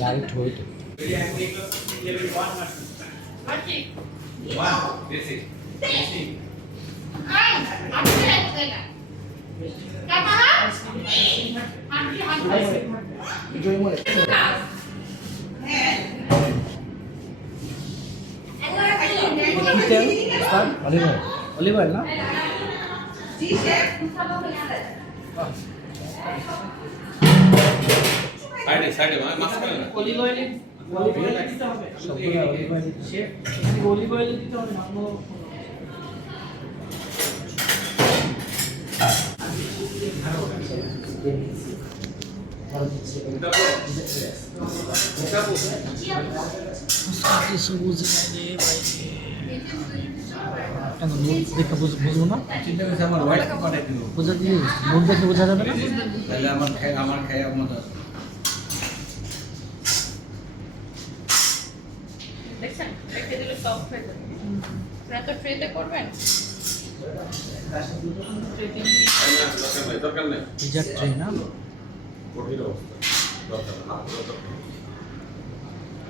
Right hold. Olive oil, na? Side, mask kar. Olive oil দিতে হবে। olive oil দিতে হবে না। দেখে বুঝবো না চিন্তা করছি আমার হোয়াইট পাঠাই দিব। বোঝা দিয়ে মুখ দেখে বোঝা যাবে না তাহলে আমার খায় মতো আছে। দেখছেন রেখে দিলে সফট হয়ে যাবে না তো ফ্রিতে করবেন দরকার নেই। পিজার ট্রে না কঠিন অবস্থা। দরকার না।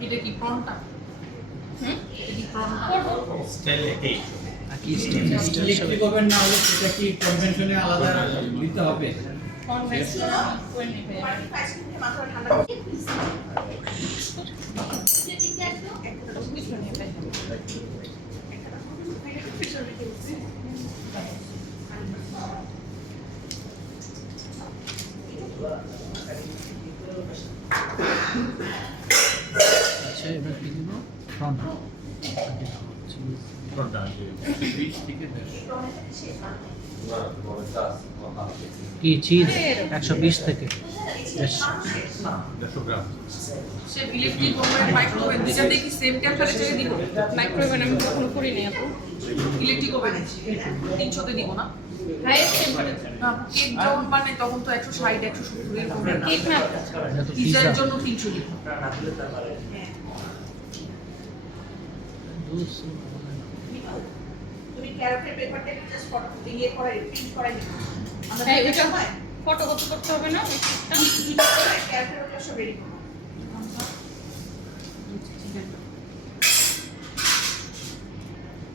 এটা কি প্রনটা এটা কি প্রনটা স্টাইল এই। কি স্টাইল ইলেকট্রিক ওভেন না হলে সেটা কি কনভেনশনে আলাদা দিতে হবে? কনভেনশনাল কোন নিবে মাথা ঠান্ডা আচ্ছা এবার কি দিব ফ্রন্ট কি চিজ 120 থেকে বেশ 150 গ্রাম। সে ইলেকট্রিক ওভেন মাইক্রোওয়েভ দুইটা দেখি সেম টেম্পারেচারে দিব মাইক্রোওয়েভ আমি কখনো করি নাই আপু ইলেকট্রিক ওভেন 300 তে দিব না হাইয়েস্ট টেম্পারেচার না কেক যখন মানে তখন তো 160 170 এরকম কেক না এটা তো পিজার পিজা জন্য 300 দিব তুমি ক্যারটের পেপারটা জাস্ট ফটো দিয়ে করে প্রিন্ট করাই দিও আমরা হ্যাঁ এটা এটা হয় ফটো করতে হবে না ক্যারটের ওটা সব রেডি করো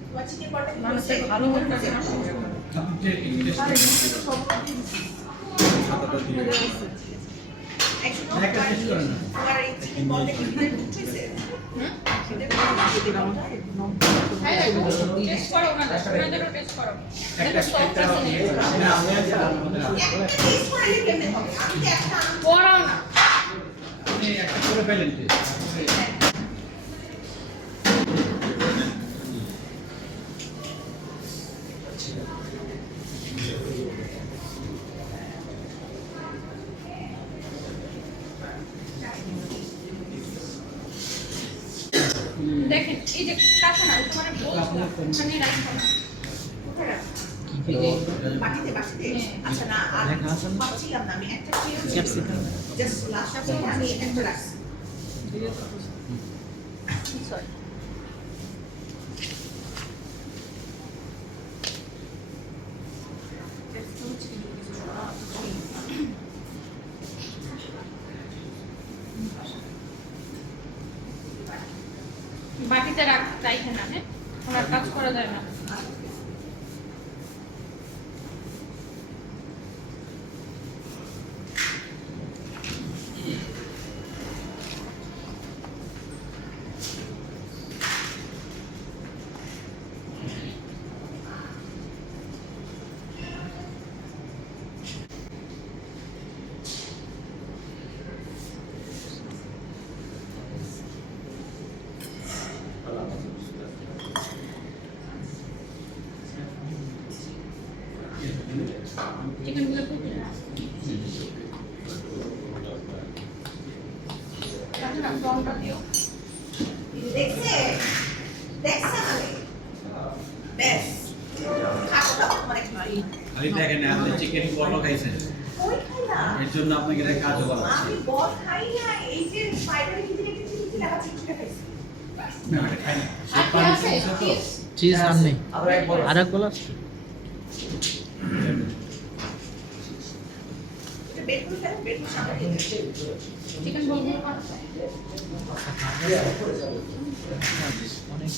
তোমার চিকেন পটটা মানুষে ভালো করতে না তোমার এই চিকেন পটটা কি দিতেছে হ্যাঁ টেস্ট করো না ওনাদেরও টেস্ট করো একটা না আমি টেস্ট করে কেমনে হবে আমি তো একটা পড়াও না আপনি একটা করে ফেলেন দেখেন এই যে কাছে না তোমার বলছিলাম ওখানে রাখো না বাটিতে আচ্ছা না আর ভাবছিলাম না আমি একটা ক্যাপসিকাম জাস্ট লাস্ট টাইম আমি একটা রাখছি সরি বাটিতে রাখতে না হ্যাঁ ওনার কাজ করা যায় না চিকেন গুলো খুব না প্রনটা দিও দেখছে দেখছে মানে ব্যাস খাওয়া মানে আমি দেখেন আপনি চিকেন বড় খাইছেন কই খাই না এর জন্য আপনাকে এটা কাজ করা হচ্ছে আমি বল খাই না এই যে স্পাইডার কি দিকে কিছু লেখা চিপসটা খাইছি না এটা খাই না আর কি আছে চিজ আর নেই আর এক বলা এটা বেডরুম ফেলে বেডরুম সামনে দিয়ে চিকেন বলবো অনেক